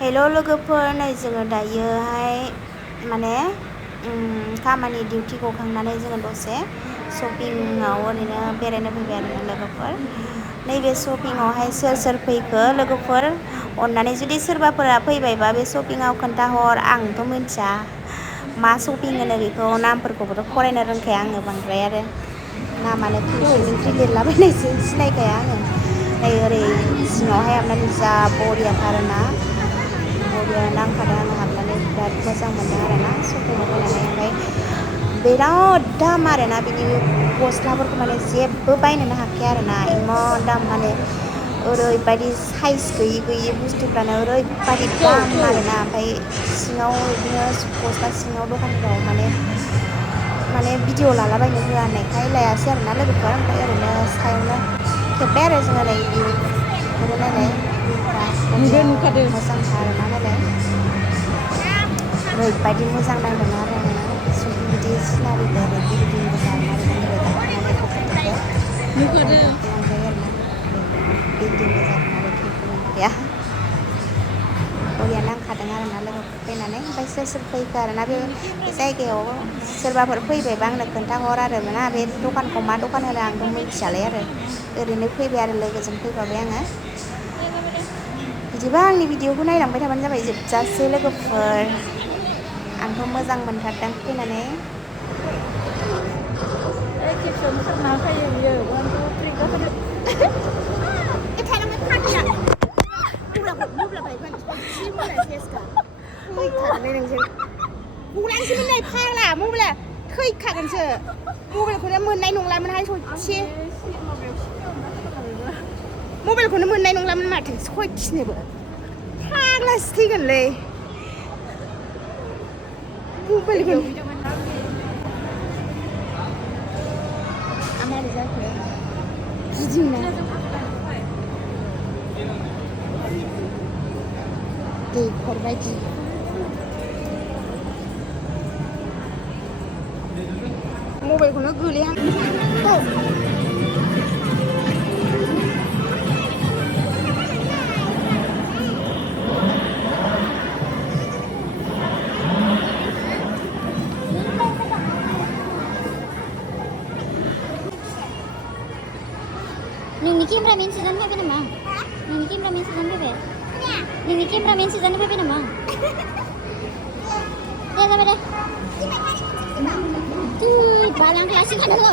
हेल' लोगोफोर, नै जोङो दायोहाय माने खामानि डिउटि गखांनानै जोङो दसे शपिंआव ओरैनो बेरायनो फैबाय आरोना लोगोफोर। नैबे शपिंआवहाय सोर सोर फैखो लोगोफोर, अननानै जुदि सोरबाफोरा फैबायबा बे शपिंआव खोन्थाहर। आंथ' मिन्थिया मा शपिं होनो बेखौ, नामफोरखौबोथ' फरायनो रोंखाया आङो बांद्राय, आरो नामानो खिंख्रि मिंख्रि लिरलाबायनायसो, सिनायखाया आङो। नै ओरै सिङावहाय हाबनानै जा बरियाथार आरोना, बरिया नांखादों आङो हाबनानै, बिराद मोजां मोनदों आरोना शपिंआव फैनानै। ओमफ्राय बिराद दाम आरोना बिनि गस्लाफोरखौ माने जेबो बायनोनो हाखाया आरोना, इमान दाम माने ओरैबायदि साइज गैयि गैयि बुस्थुफ्रानो ओरैबायदि दाम आरोना। ओमफ्राय सिङाव बिदिनो गस्ला सिङाव दखानफ्राव माने भिडिअ लालाबायनो होआ होननायखाय लायासै आरोना लोगोफोर। ओमफ्राय ओरैनो सायावनो खेब्बाय आरो जोङो नै भिउखौनो नायलाय, भिउफ्रा बरिया मोजांखा आरोना नायलाय, ओरैबायदि मोजां नांदों आरो आङो बिदि सिनारिखौ, ओरै बिल्डिं गोजा आरोना बेनिफ्राय थांनानै फट'फोरखौ लांजायो आरोना, बिल्डिं गोजा आरोना बे खिन्थु नंखाया, बरिया नांखादों आरोना लोगोफोर फैनानै। ओमफ्राय सोर सोर फैखो आरोना बे जायगायाव सोरबाफोर फैबायबा आंनो खोन्थाहर आरो ना, बे दखानखौ मा दखान होनो आंथ' मिन्थियालाय, आरो ओरैनो फैबाय आरो लोगोजों फैफाबाय आङो। बिदिबा आंनि भिडिअखौ नायलांबाय थाबानो जाबाय जोबजासे लोगोफोर। आंथ' मोजां मोनथारदों फैनानै। खेबसेयावनो खारना होखायो बियो, 1 2 3 गाखोदो। मबाइला बायगोन सयथि मबाइला सेसखा थैखागोनलै नोंजों, गलांसैमोन नै फाग्ला, मबाइला थैखागोनसो, मबाइलखौनो मोननाय नंलामोनहाय सयथि, मबाइलखौनो मोननाय नंलामोन माथो सयथिनोबो, फाग्लासो थैगोनलै मबाइलखौ। मारै जाखो गिदिंना दैखर बायदि, मबाइलखौनो गोलैहां नोंनि केमेरामेन जानो फैबाय नामा? नोंनि केमेरामेन जानो फैबाय? नोंनि केमेरामेन जानो फैबाय नामा? दे जाबाय दे। बालां क्लासिक खानांगौ।